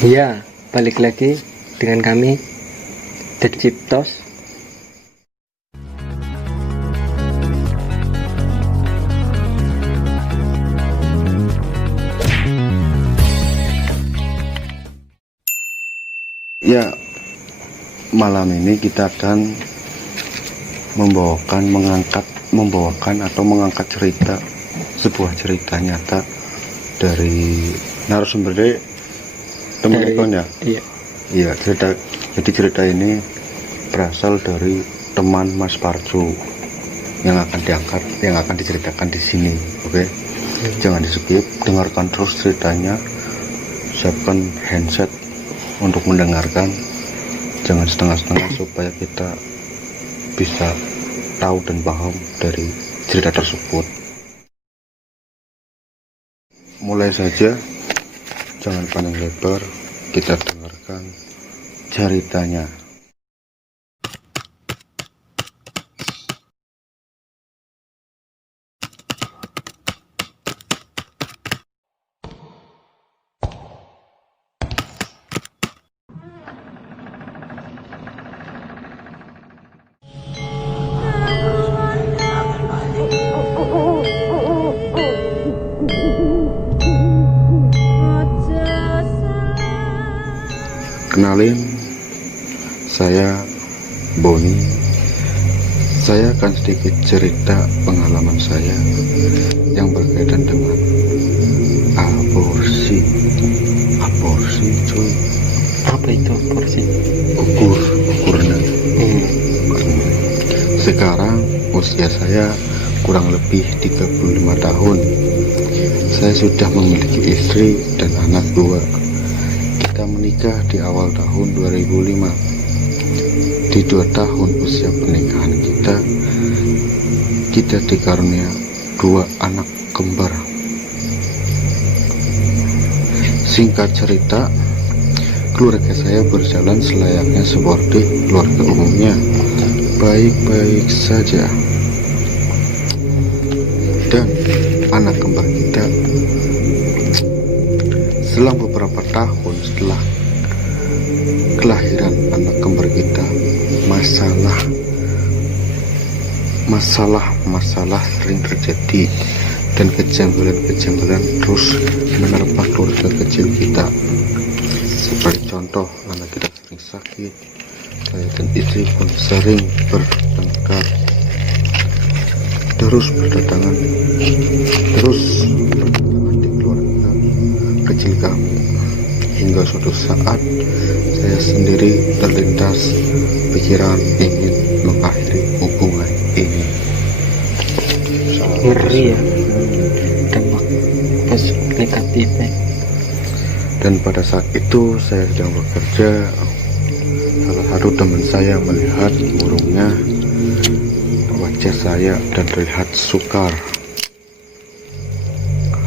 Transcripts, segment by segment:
Iya, balik lagi dengan kami, The Ciptos. Ya, malam ini kita akan mengangkat cerita, sebuah cerita nyata dari narasumber dari teman Ikon ya. Iya, cerita ini berasal dari teman Mas Parjo yang akan diceritakan di sini. Oke. Jangan di skip, dengarkan terus ceritanya. Siapkan handset untuk mendengarkan, jangan setengah-setengah supaya kita bisa tahu dan paham dari cerita tersebut. Mulai saja, jangan pandang lebar, kita dengarkan ceritanya. Kenalin, saya Boni. Saya akan sedikit cerita pengalaman saya yang berkaitan dengan aborsi. Aborsi, cuy. Apa itu aborsi? Ukurnya. Sekarang usia saya kurang lebih 35 tahun. Saya sudah memiliki istri dan anak 2. Kita menikah di awal tahun 2005. Di 2 tahun usia pernikahan kita dikarunia 2 anak kembar. Singkat cerita, keluarga saya berjalan selayaknya seperti keluarga umumnya, baik-baik saja. Dan anak kembar kita, selang beberapa tahun setelah kelahiran anak kembar kita, masalah sering terjadi dan kejanggalan terus menerpa keluarga kecil kita. Seperti contoh, anak kita sering sakit, saya dan istri pun sering bertengkar, terus berdatangan di keluarga kecil kami, hingga suatu saat saya sendiri terlintas pikiran ingin mengakhiri hubungan ini. Ngeri ya, dampak negatifnya. Dan pada saat itu saya sedang bekerja. Salah satu teman saya melihat murungnya wajah saya dan terlihat sukar.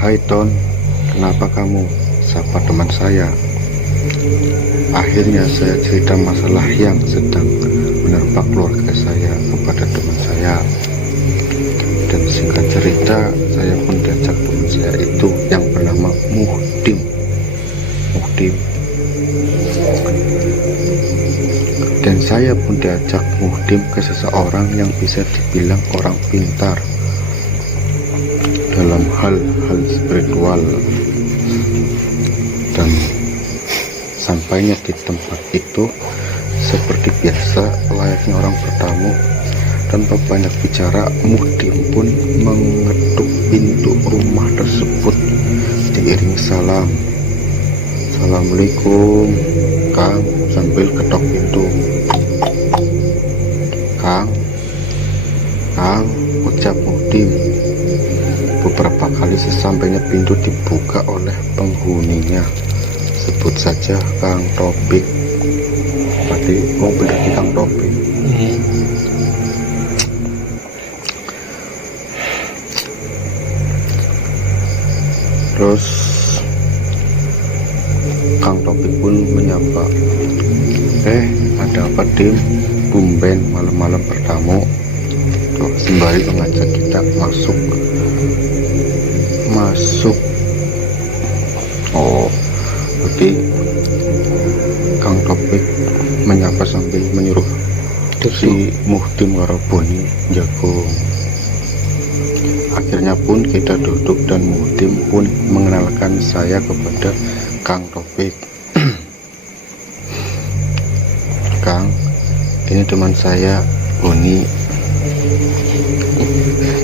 "Hai Ton, kenapa kamu?" sapa teman saya. Akhirnya saya cerita masalah yang sedang menerpa keluarga saya kepada teman saya. Dan singkat cerita, saya pun diajak teman saya itu yang bernama Muhdim. Dan saya pun diajak Muhdim ke seseorang yang bisa dibilang orang pintar dalam hal-hal spiritual. Dan sampainya di tempat itu, seperti biasa layaknya orang bertamu, tanpa banyak bicara, Muhdim pun mengetuk pintu rumah tersebut diiringi salam. "Assalamualaikum Kang," sambil ketok pintu. Kang, ucap Muhdim. Beberapa kali sesampainya pintu dibuka oleh penghuninya. Sebut saja Kang Topik. Berarti mobil dari Kang Topik. Terus Kang Topik pun menyapa, ada apa Dim? Bumben malam-malam bertamu." Sembari mengajak kita masuk. mengikuti Kang Topik menyapa sambil menyuruh si Muhdim karo Boni jagung. Akhirnya pun kita duduk dan Muhdim pun mengenalkan saya kepada Kang Topik. Kang, ini teman saya Boni.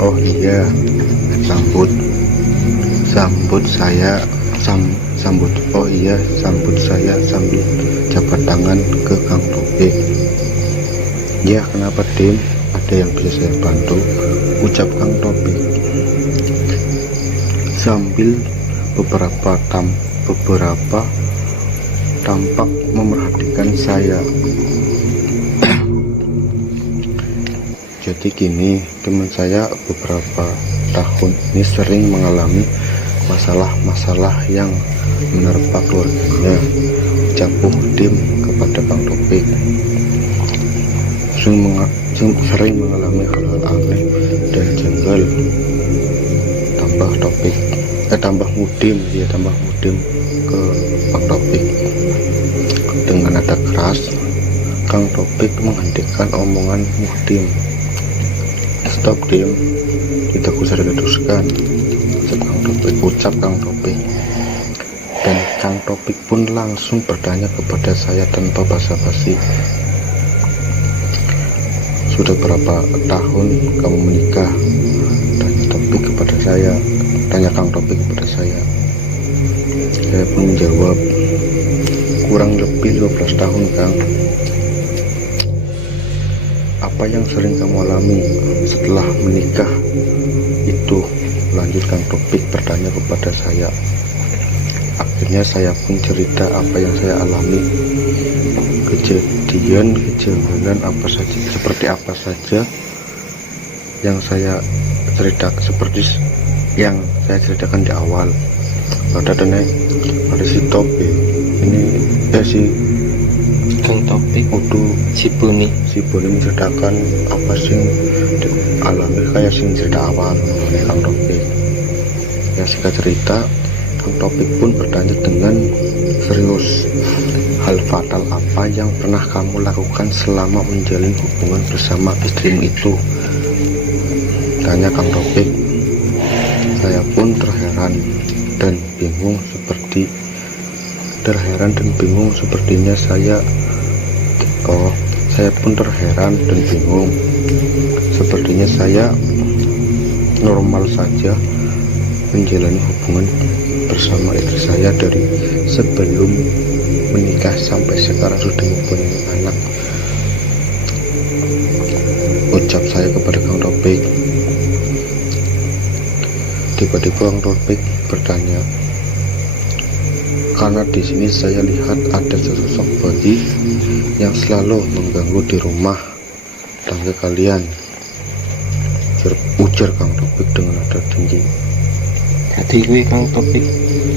Oh iya, sambut saya sambil jabat tangan ke Kang Topik. Ya, kenapa Dim? Ada yang bisa saya bantu? Ucap Kang Topik sambil beberapa tampak memerhatikan saya. Jadi gini, teman saya beberapa tahun ini sering mengalami masalah-masalah yang menerpa keluarganya. Ucap Muhdim kepada Kang Topik. Sering mengalami hal-hal aneh dan janggal. Tambah Muhdim ke Kang Topik. Dengan nada keras, Kang Topik menghentikan omongan Muhdim. Stop Dim, tidak usah diteruskan, ucap Kang Topik. Dan Kang Topik pun langsung bertanya kepada saya tanpa basa-basi. Sudah berapa tahun kamu menikah? Tanya Kang Topik kepada saya. Saya pun menjawab, kurang lebih 12 tahun Kang. Apa yang sering kamu alami setelah menikah itu? Lanjut Kang Topik bertanya kepada saya. Akhirnya saya pun cerita apa yang saya alami. Kejadian seperti apa saja yang saya ceritakan di awal. Pada si Topik ini si Kang Topik si Boni menceritakan apa sih alami kayak sing cerita awal oleh Kang Topik. Yang singkat cerita, Kang Topik pun bertanya dengan serius, hal fatal apa yang pernah kamu lakukan selama menjalin hubungan bersama istrimu itu? Tanya Kang Topik. Saya pun terheran dan bingung sepertinya saya pun terheran dan bingung. Sepertinya saya normal saja menjalani hubungan bersama istri saya dari sebelum menikah sampai sekarang sudah mempunyai anak. Ucap saya kepada Kang Topik. Tiba-tiba Kang Topik bertanya, karena di sini saya lihat ada sesosok bayi yang selalu mengganggu di rumah tangga kalian. Ujar Kang Topik dengan nada tinggi. Jadi gue Kang Topik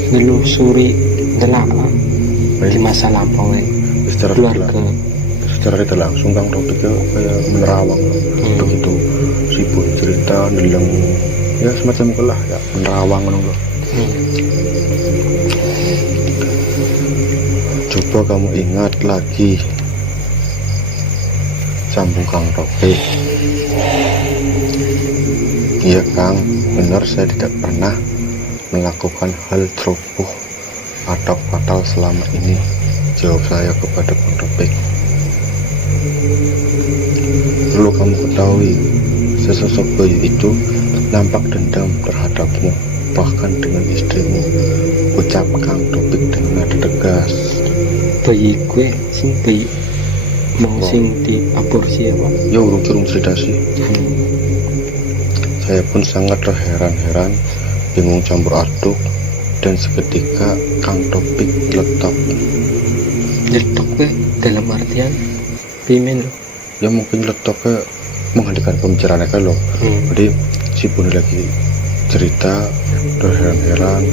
nelusuri delala di masa lampau keluarga. Secara tidak langsung Kang Topik kayak menerawang begitu si Boni cerita ndeleng ya semacam itulah ya, menerawang loh. Coba kamu ingat lagi, sambung Kang Topik. Iya Kang, benar saya tidak pernah melakukan hal ceroboh atau fatal selama ini, jawab saya kepada Kang Topik. Perlu kamu ketahui, sesosok bayi itu nampak dendam terhadapmu, bahkan dengan istrimu, ucap Kang Topik dengan nada tegas. Bayi gue mau sing di aborsi apa? Ya urung cerita sih. Saya pun sangat terheran-heran, bingung campur aduk, dan seketika Kang Topik letok dalam artian pimen loh. Ya mungkin letoknya menghentikan pembicaraan kan loh. Jadi si Boni lagi cerita terheran-heran,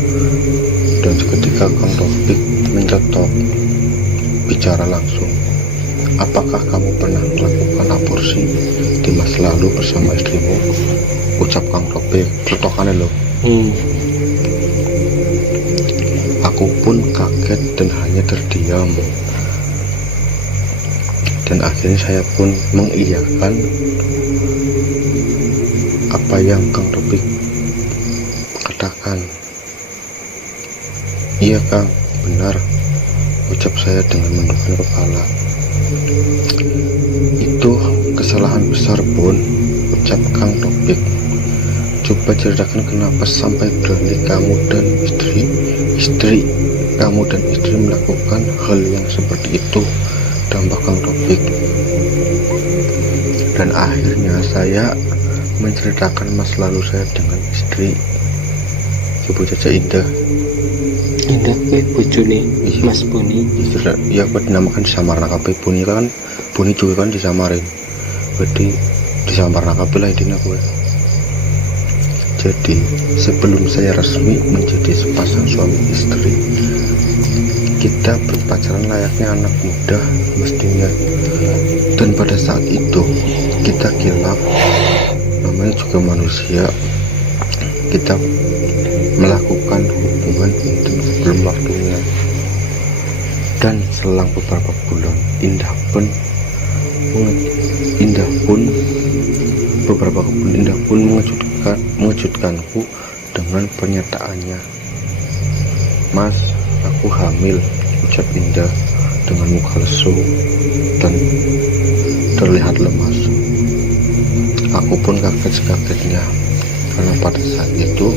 dan seketika Kang Topik mencetok bicara langsung. Apakah kamu pernah melakukan aborsi di masa lalu bersama istrimu? Ucap Kang Topik, cetokannya loh. Aku pun kaget dan hanya terdiam. Dan akhirnya saya pun mengiyakan apa yang Kang Topik katakan. Iya Kang, benar, ucap saya dengan menundukkan kepala. Itu kesalahan besar Bun, ucap Kang Topik. Coba ceritakan kenapa sampai berani kamu dan istri melakukan hal yang seperti itu, tambah Kang Topik. Dan akhirnya saya menceritakan masa lalu saya dengan istri, Ibu Caca Indah. Indah ke bojone Mas Boni. Iya, aku dinamakan disamarna kabeh. Buni juga kan disamarin. Berarti disamarna kabeh lah intinya gue. Jadi sebelum saya resmi menjadi sepasang suami istri, kita berpacaran layaknya anak muda mestinya. Dan pada saat itu kita kilaf, namanya juga manusia, kita melakukan hubungan intim sebelum waktunya. Dan selang beberapa bulan, Indah pun mengejutkanku dengan pernyataannya. Mas, aku hamil, ucap Indah dengan muka lesu dan terlihat lemas. Aku pun kaget-kagetnya, karena pada saat itu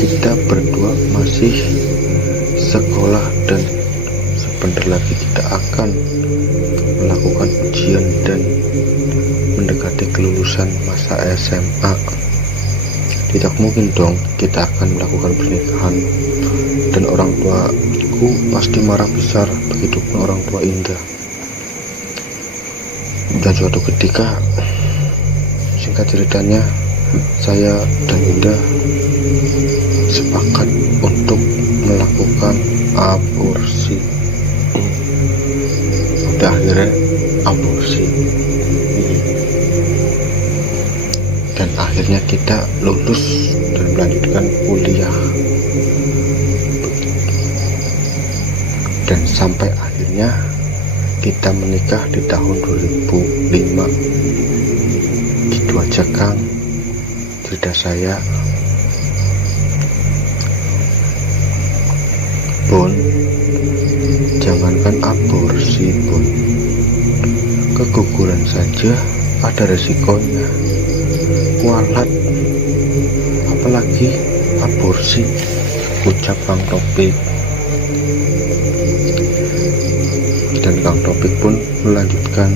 kita berdua masih sekolah dan sebentar lagi kita akan melakukan ujian dan mendekati kelulusan masa SMA. Tidak mungkin dong kita akan melakukan pernikahan, dan orang tuaku pasti marah besar, begitupun orang tua Indah. Dan suatu ketika, singkat ceritanya, saya dan Indah sepakat untuk melakukan aborsi. Udah akhirnya aborsi. Dan akhirnya kita lulus dan melanjutkan kuliah. Dan sampai akhirnya kita menikah di tahun 2005. Gitu aja Kang cerita saya. Bun, jangankan aborsi Bun, keguguran saja ada resikonya. Kualat, apalagi aborsi, ucap Kang Topik. Dan Kang Topik pun melanjutkan,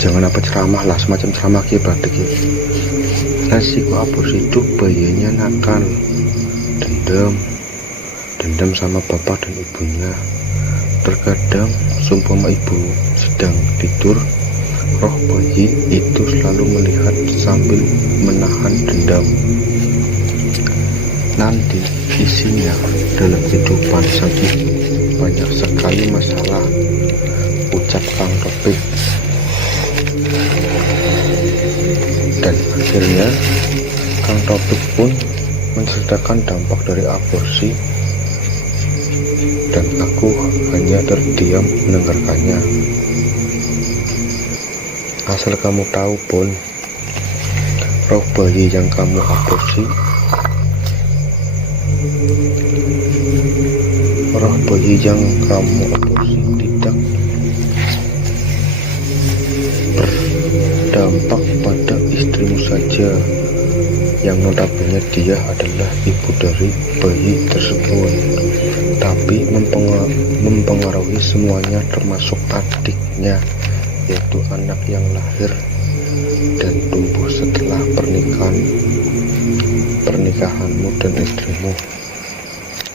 jangan apa ceramah lah, semacam ceramah berarti. Resiko aborsi itu bayinya nakal, dendam sama bapak dan ibunya. Terkadang seumpama ibu sedang tidur, roh bayi itu selalu melihat sambil menahan dendam. Nanti isinya dalam kehidupan sang ibu banyak sekali masalah, ucap Kang Topik. Dan akhirnya Kang Topik pun menceritakan dampak dari aborsi, dan aku hanya terdiam mendengarkannya. Asal kamu tahu Bun, roh bayi yang kamu aborsi tidak berdampak pada istrimu saja, yang notabene dia adalah ibu dari bayi tersebut, tapi mempengaruhi semuanya termasuk adiknya, yaitu anak yang lahir dan tumbuh setelah pernikahanmu dan istrimu.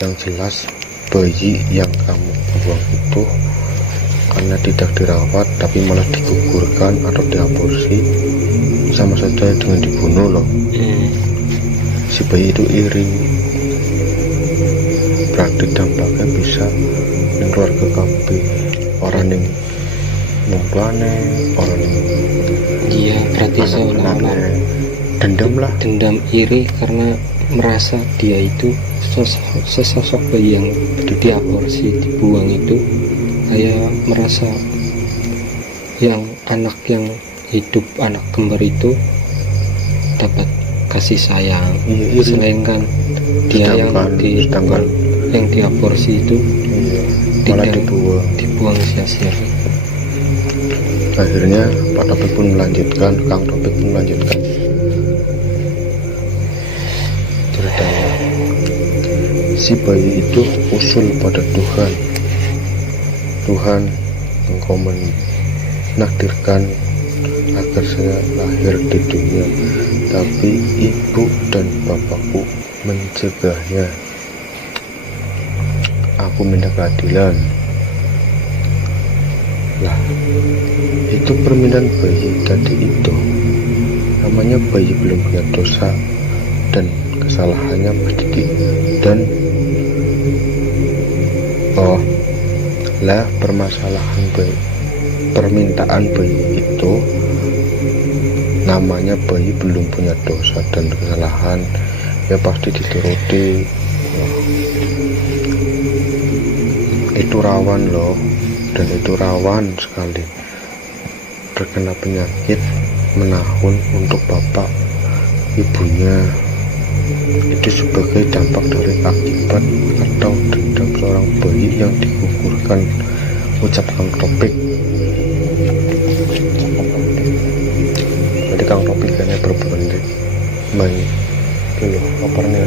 Yang jelas bayi yang kamu buang itu karena tidak dirawat tapi malah digugurkan atau diaborsi, sama saja dengan dibunuh loh. Si bayi itu iri, berarti dampaknya bisa yang keluarga kabeh, orang yang tuane, orang yang iya, berarti seolah-olah dendam lah, dendam iri karena merasa dia itu sesosok bayi yang diaborsi, dibuang itu, saya merasa yang anak yang hidup, anak kembar itu dapat kasih sayang. Iya, Selainkan dia sedangkan yang diaborsi itu malah dibuang sia-sia. Akhirnya Pak Topik pun melanjutkan, Kang Topik pun melanjutkan ceritanya. Si bayi itu usul pada Tuhan, Tuhan, Engkau menakdirkan agar saya lahir di dunia, tapi ibu dan bapakku mencegahnya. Aku minta keadilan. Lah, itu permintaan bayi tadi itu. Namanya bayi belum punya dosa dan kesalahannya pasti dan permasalahan bayi, permintaan bayi itu namanya bayi belum punya dosa dan kesalahan, ya pasti dituruti. Itu rawan loh, dan itu rawan sekali terkena penyakit menahun untuk bapak ibunya. Itu sebagai dampak dari akibat atau dendam seorang bayi yang digugurkan, ucap Kang Topik. Jadi Kang Topik kayaknya berbuat bayi itu loh, apa nih,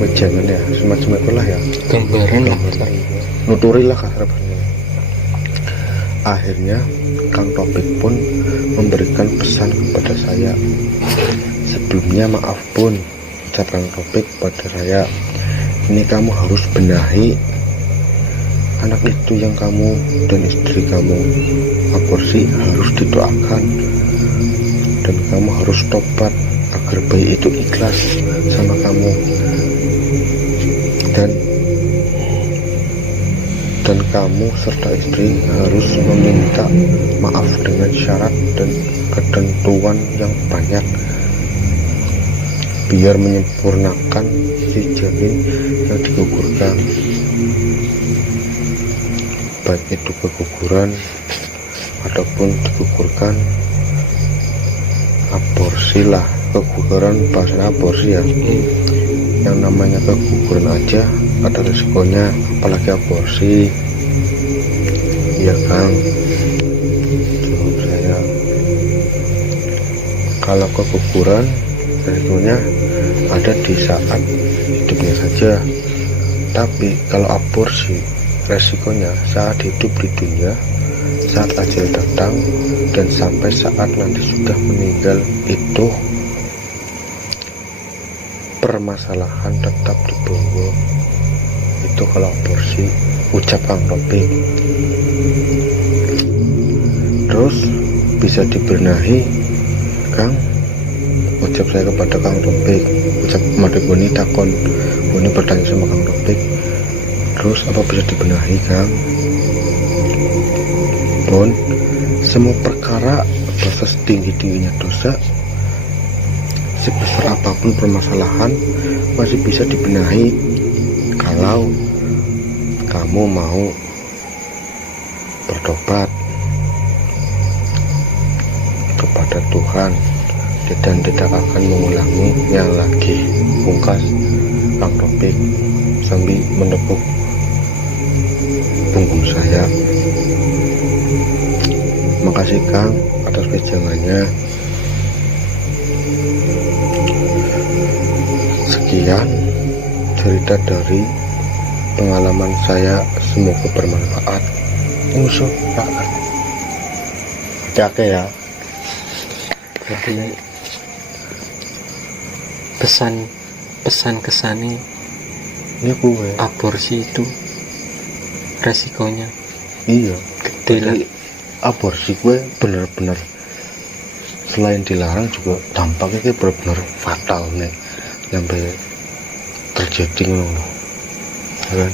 wejangan ya, semacam itulah ya, Gambaran lah, nuturi lah kasarnya. Akhirnya Kang Topik pun memberikan pesan kepada saya. Sebelumnya maaf pun, ucap Kang Topik pada saya, ini kamu harus benahi anak itu yang kamu dan istri kamu aborsi, harus didoakan dan kamu harus tobat agar bayi itu ikhlas sama kamu, dan kamu serta istri harus meminta maaf dengan syarat dan ketentuan yang banyak biar menyempurnakan si janin yang digugurkan, baik itu keguguran ataupun digugurkan aborsi lah. Keguguran bahasa aborsi ya, yang namanya keguguran aja ada resikonya, apalagi aborsi, ya kan? Jawab saya, kalau keguguran resikonya ada di saat hidupnya saja, tapi kalau aborsi resikonya saat hidup di dunia, saat ajal datang, dan sampai saat nanti sudah meninggal. Itu permasalahan tetap dibawa. Itu kalau aborsi, ucap Kang Topik. Terus bisa dibenahi Kang, ucap saya kepada Kang Topik. Ucap Made Boni takon, Boni bertanya sama Kang Topik, terus apa bisa dibenahi Kang? Bon, semua perkara dosa, setinggi-tingginya dosa, sebesar apapun permasalahan, masih bisa dibenahi kalau kamu mau bertobat kepada Tuhan dan tidak akan mengulanginya lagi, pungkas Kang Topik sambil menepuk punggung saya. Makasih Kang atas wejangannya. Sekian cerita dari pengalaman saya, semoga bermanfaat. Musuh hati-hati ya. Jadi pesan kesani Ini gue aborsi itu resikonya iya gede lah. Aborsi gue bener-bener selain dilarang juga dampaknya kayak bener-bener fatal nih, sampai terjadi ngono, ya kan?